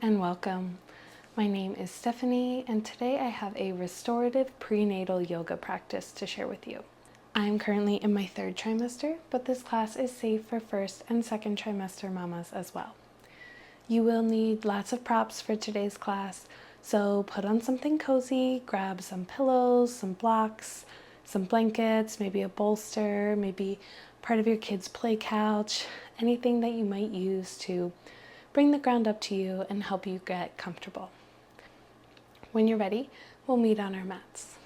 and welcome. My name is Stephanie, and today I have a restorative prenatal yoga practice to share with you. I'm currently in my 3rd trimester, but this class is safe for 1st and 2nd trimester mamas as well. You will need lots of props for today's class, so put on something cozy, grab some pillows, some blocks, some blankets, maybe a bolster, maybe part of your kid's play couch, anything that you might use to bring the ground up to you and help you get comfortable. When you're ready, we'll meet on our mats.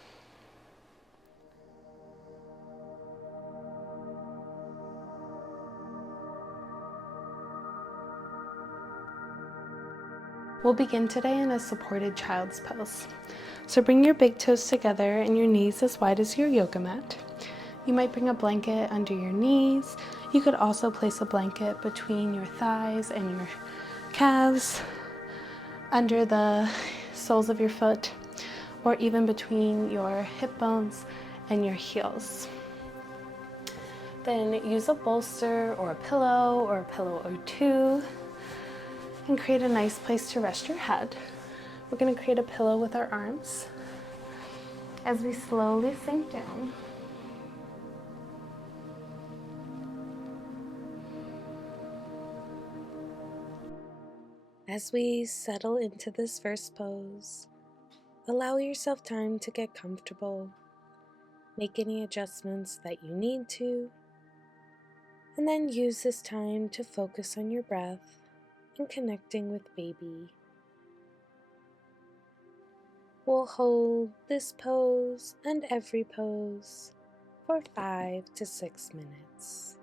We'll begin today in a supported child's pose. So bring your big toes together and your knees as wide as your yoga mat. You might bring a blanket under your knees. You could also place a blanket between your thighs and your calves, under the soles of your foot, or even between your hip bones and your heels. Then use a bolster or a pillow or two and create a nice place to rest your head. We're going to create a pillow with our arms as we slowly sink down. As we settle into this first pose, allow yourself time to get comfortable, make any adjustments that you need to, and then use this time to focus on your breath and connecting with baby. We'll hold this pose and every pose for 5 to 6 minutes.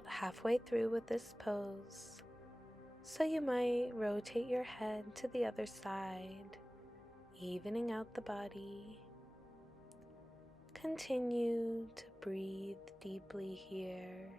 about halfway through with this pose, so you might rotate your head to the other side, evening out the body. Continue to breathe deeply here.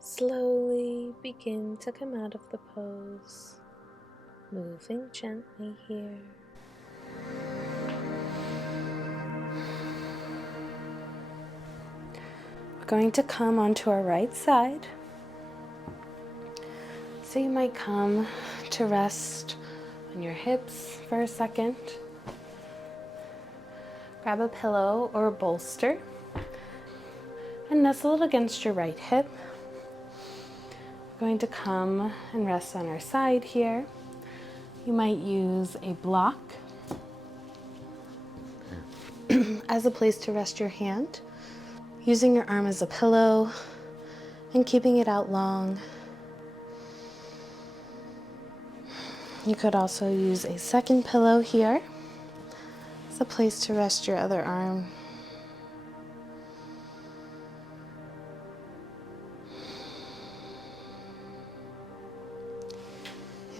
Slowly begin to come out of the pose, moving gently here. We're going to come onto our right side. So you might come to rest on your hips for a second. Grab a pillow or a bolster and nestle it against your right hip. We're going to come and rest on our side here. You might use a block as a place to rest your hand, using your arm as a pillow and keeping it out long. You could also use a second pillow here as a place to rest your other arm.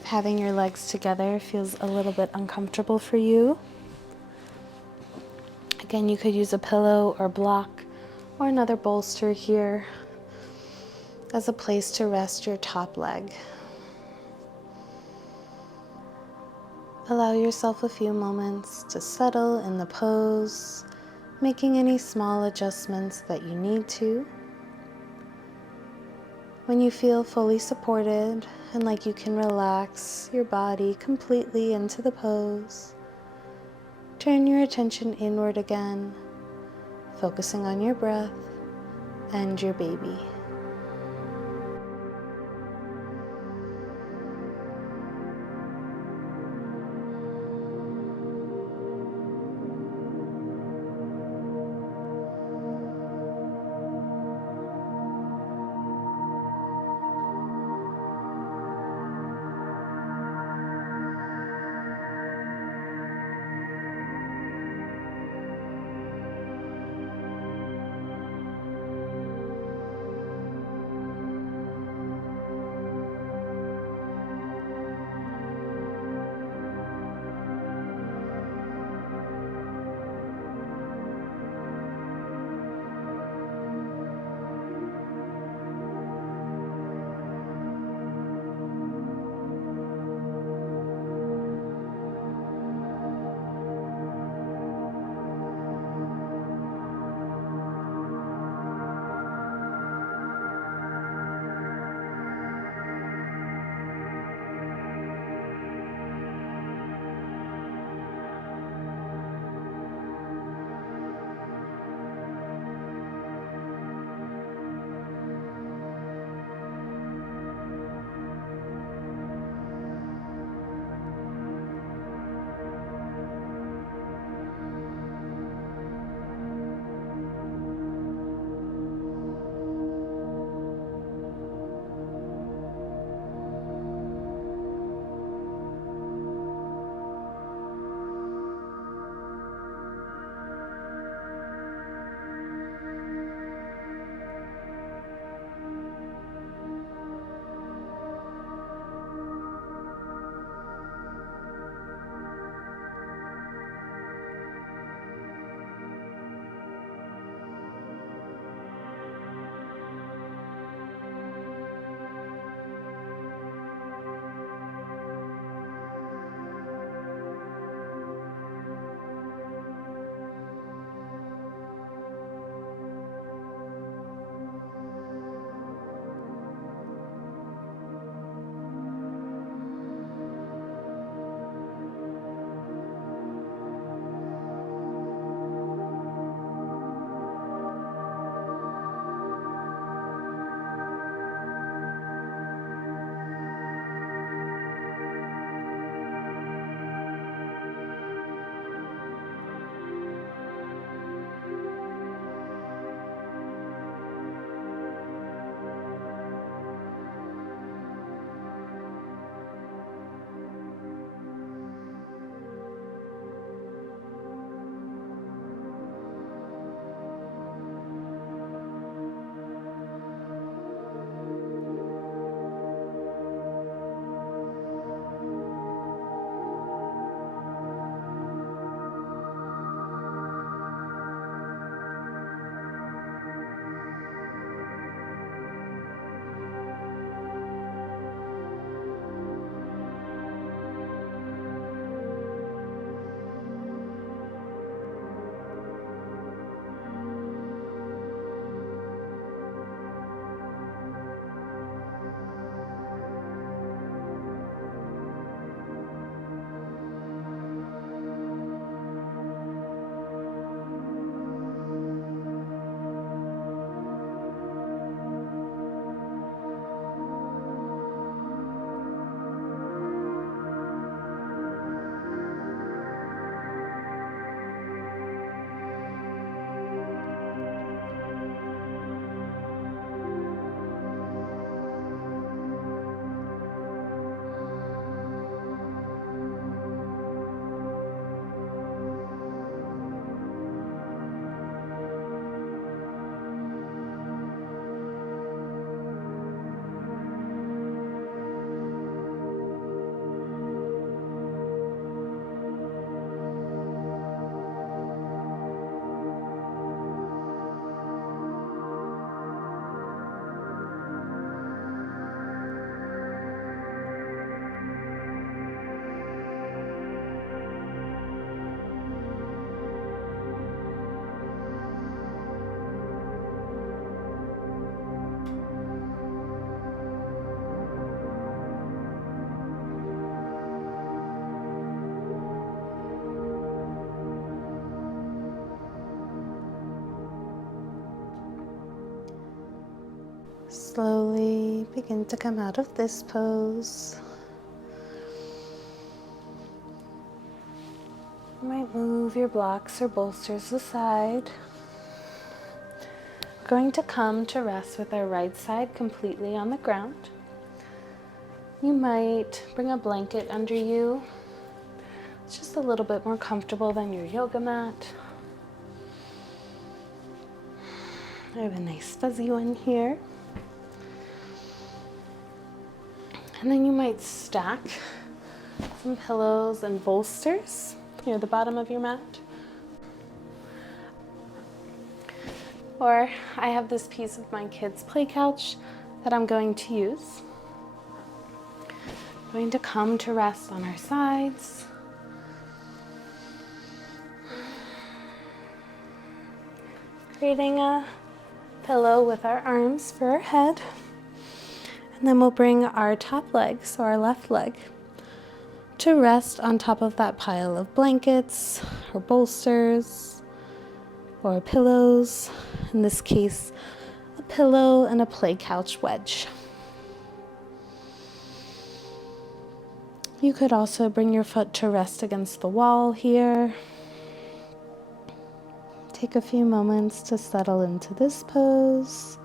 If having your legs together feels a little bit uncomfortable for you, again, you could use a pillow or block or another bolster here as a place to rest your top leg. Allow yourself a few moments to settle in the pose, making any small adjustments that you need to. When you feel fully supported and like you can relax your body completely into the pose, turn your attention inward again, focusing on your breath and your baby. Slowly begin to come out of this pose. You might move your blocks or bolsters aside. We're going to come to rest with our right side completely on the ground. You might bring a blanket under you. It's just a little bit more comfortable than your yoga mat. I have a nice fuzzy one here. And then you might stack some pillows and bolsters near the bottom of your mat. Or I have this piece of my kids' play couch that I'm going to use. I'm going to come to rest on our sides. Creating a pillow with our arms for our head. And then we'll bring our top leg, so our left leg, to rest on top of that pile of blankets or bolsters or pillows. In this case, a pillow and a play couch wedge. You could also bring your foot to rest against the wall here. Take a few moments to settle into this pose.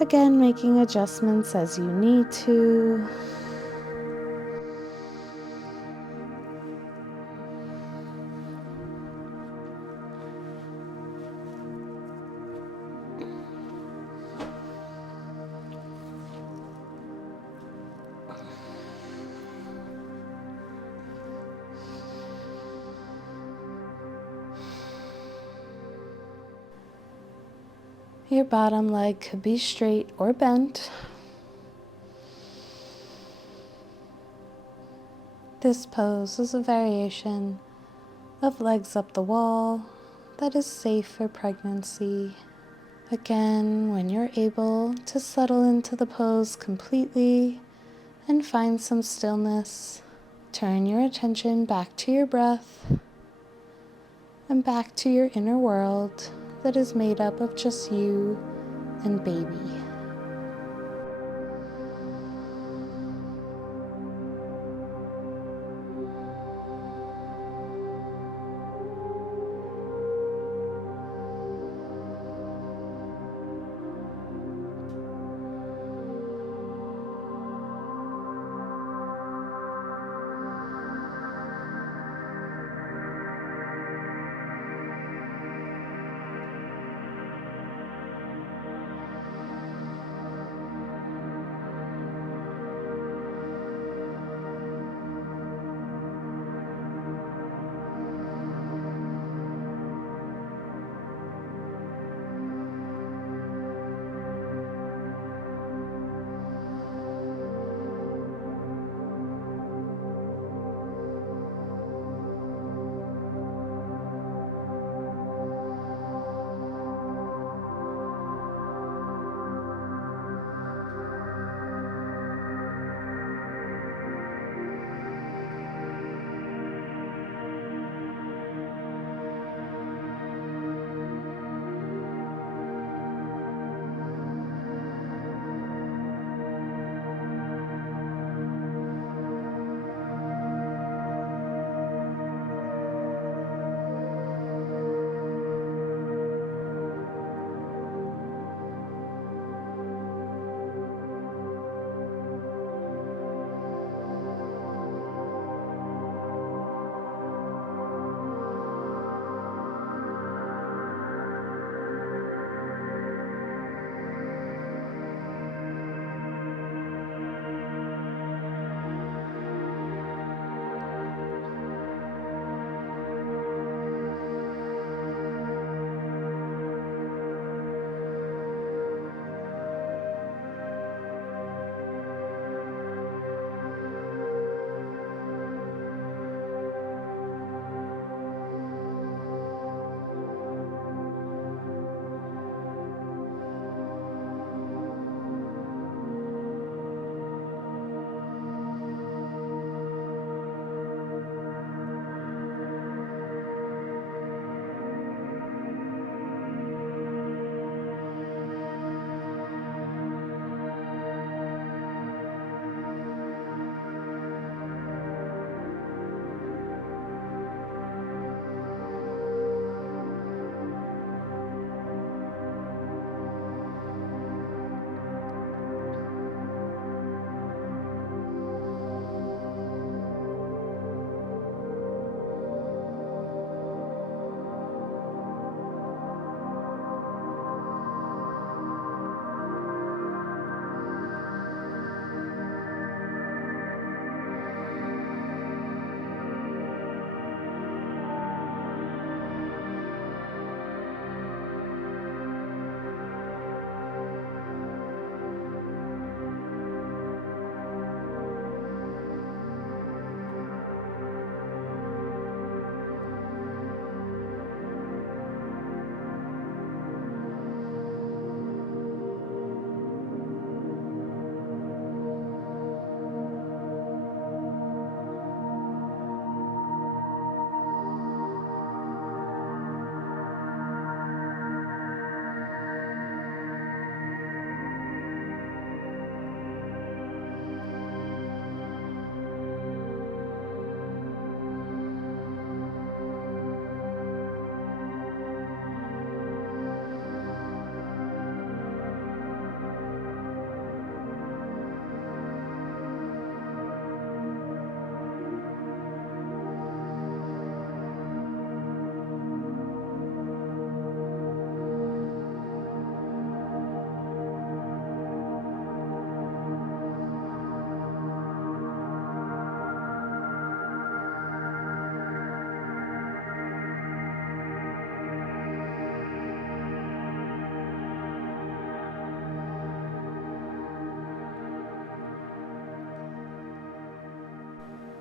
Again, making adjustments as you need to. Your bottom leg could be straight or bent. This pose is a variation of legs up the wall that is safe for pregnancy. Again, when you're able to settle into the pose completely and find some stillness, turn your attention back to your breath and back to your inner world that is made up of just you and baby.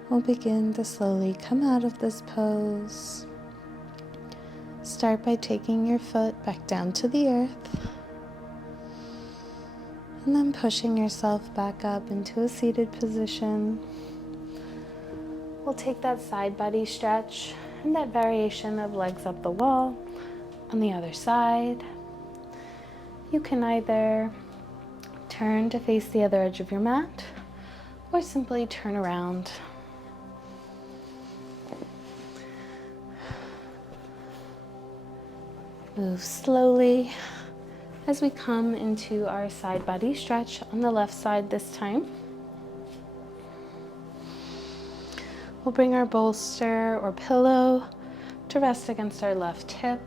We'll begin to slowly come out of this pose. Start by taking your foot back down to the earth, and then pushing yourself back up into a seated position. We'll take that side body stretch and that variation of legs up the wall on the other side. You can either turn to face the other edge of your mat or simply turn around. Move slowly as we come into our side body stretch on the left side this time. We'll bring our bolster or pillow to rest against our left hip.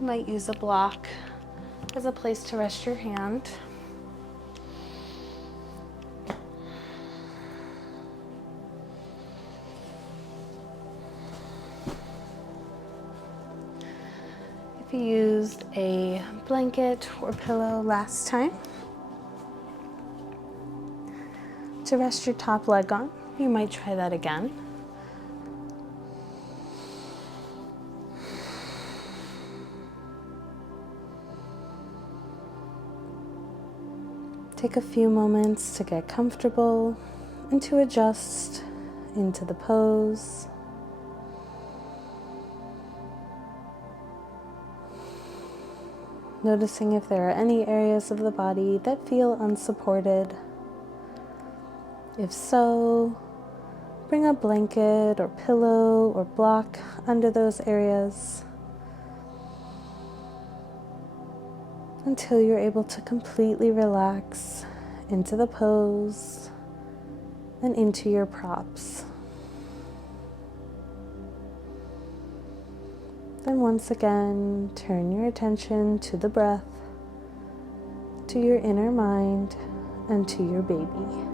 You might use a block as a place to rest your hand. If you used a blanket or pillow last time to rest your top leg on, you might try that again. Take a few moments to get comfortable and to adjust into the pose. Noticing if there are any areas of the body that feel unsupported. If so, bring a blanket or pillow or block under those areas until you're able to completely relax into the pose and into your props. Then once again, turn your attention to the breath, to your inner mind, and to your baby.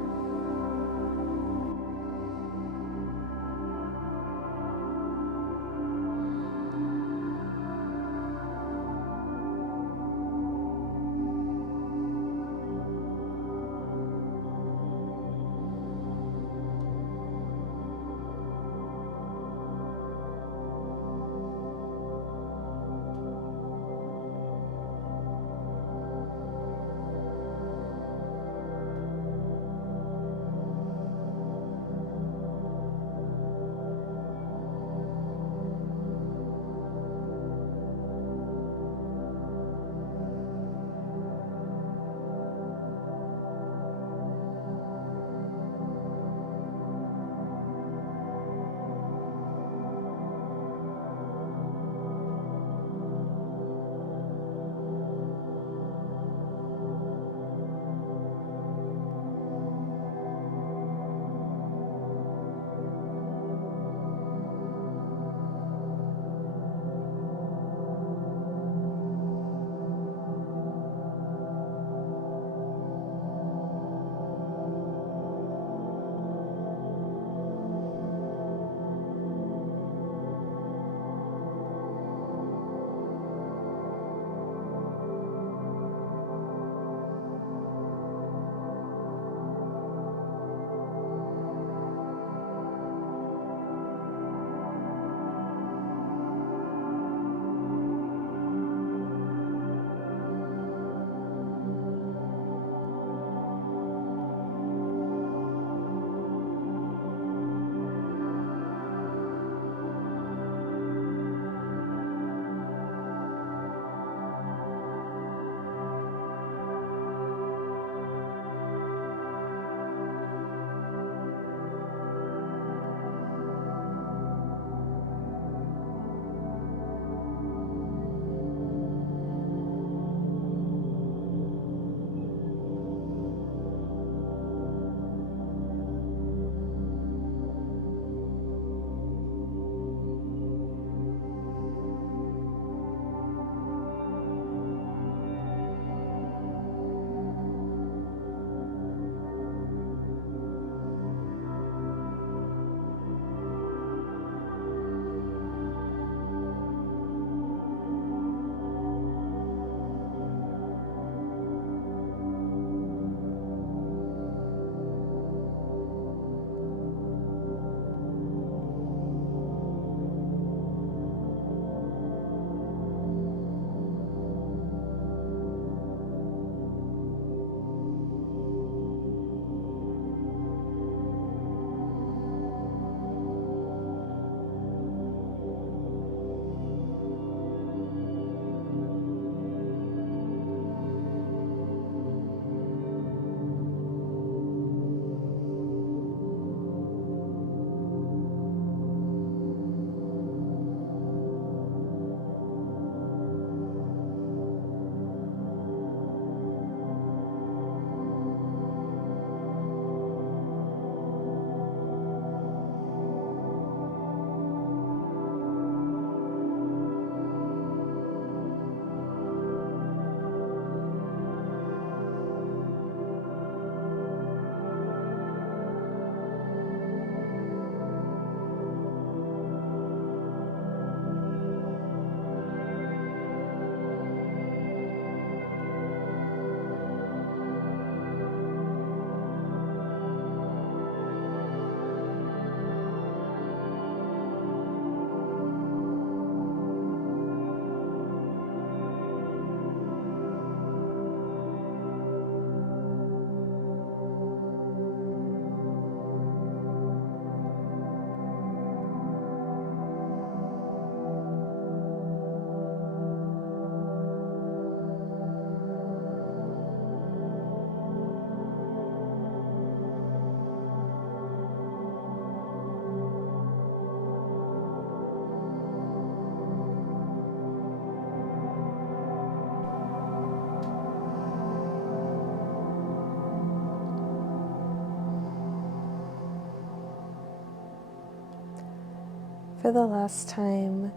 For the last time,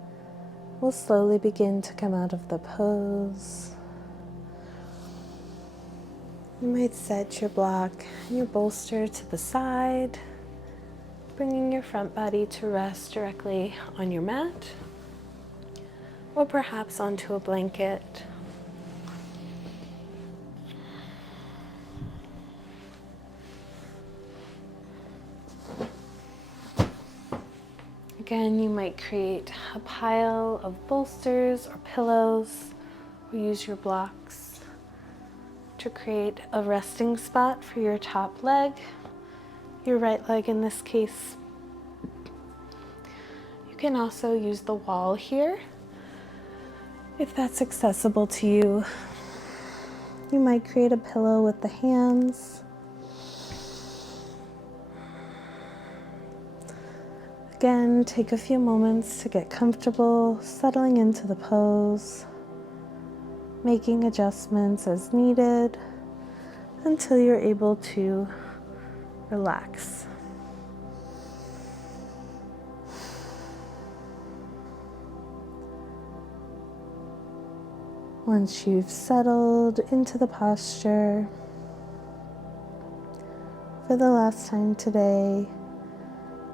we'll slowly begin to come out of the pose. You might set your block and your bolster to the side, bringing your front body to rest directly on your mat, or perhaps onto a blanket. Again, you might create a pile of bolsters or pillows, or use your blocks to create a resting spot for your top leg, your right leg in this case. You can also use the wall here if that's accessible to you. You might create a pillow with the hands. Again, take a few moments to get comfortable, settling into the pose, making adjustments as needed until you're able to relax. Once you've settled into the posture, for the last time today,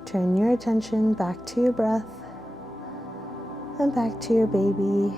turn your attention back to your breath and back to your baby.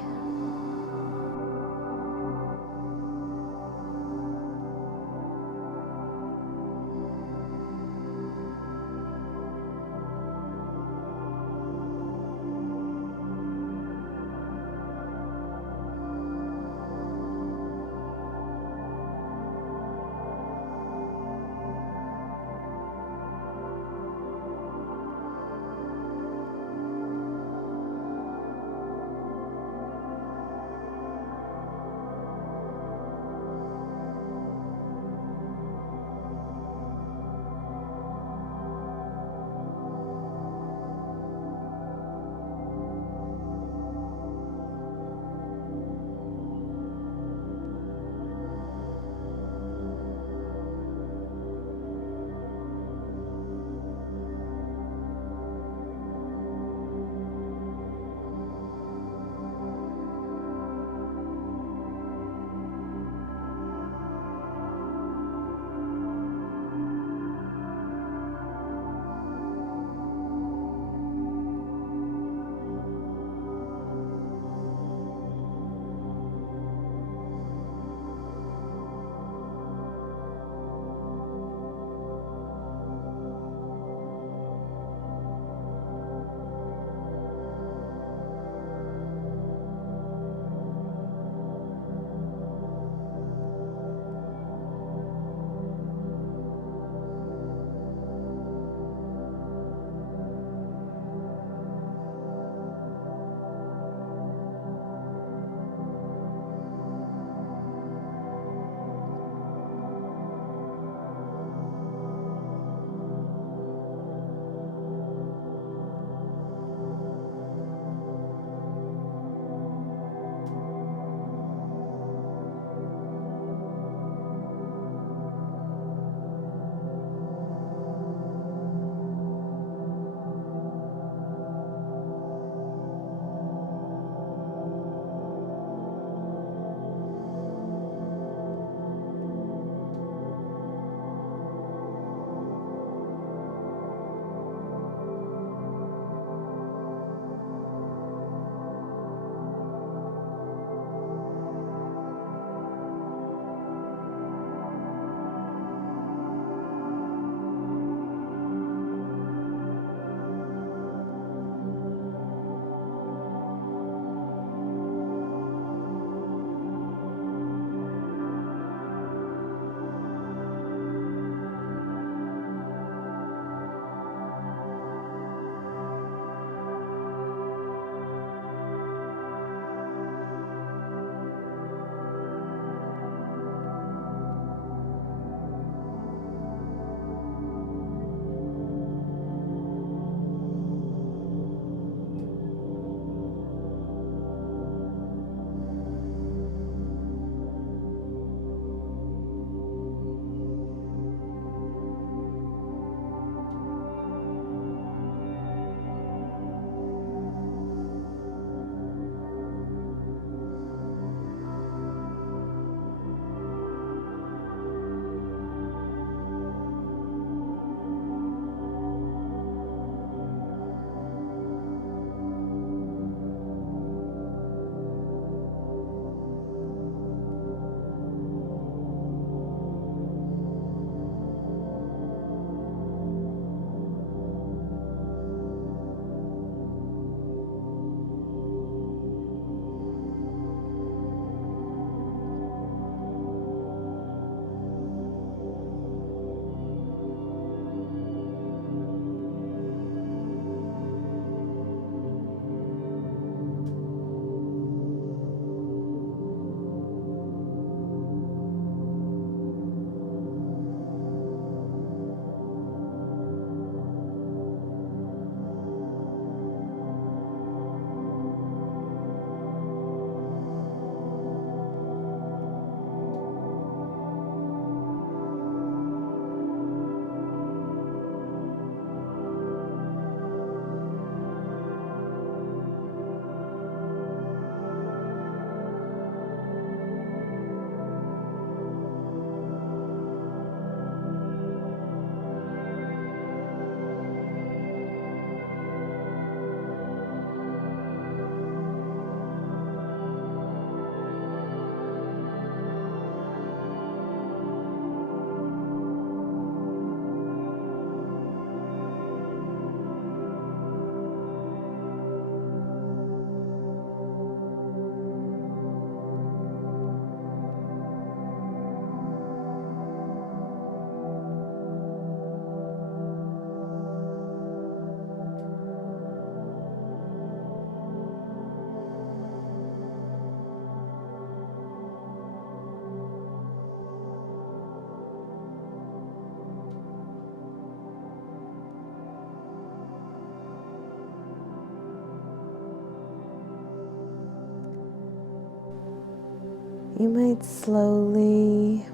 You might slowly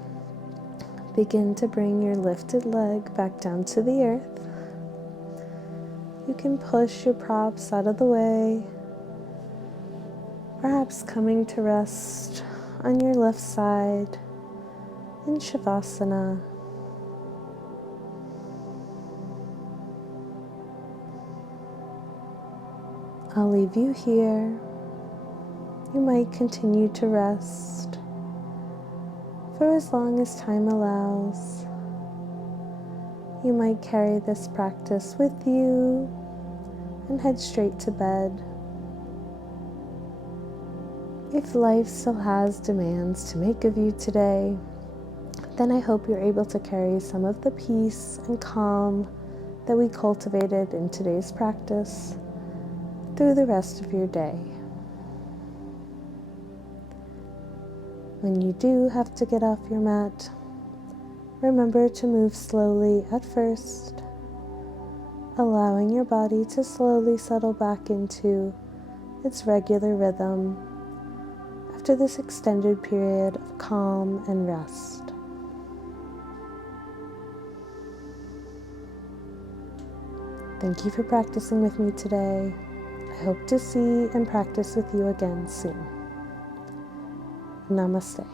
begin to bring your lifted leg back down to the earth. You can push your props out of the way, perhaps coming to rest on your left side in Shavasana. I'll leave you here. You might continue to rest for as long as time allows. You might carry this practice with you and head straight to bed. If life still has demands to make of you today, then I hope you're able to carry some of the peace and calm that we cultivated in today's practice through the rest of your day. When you do have to get off your mat, remember to move slowly at first, allowing your body to slowly settle back into its regular rhythm after this extended period of calm and rest. Thank you for practicing with me today. I hope to see and practice with you again soon. Namaste.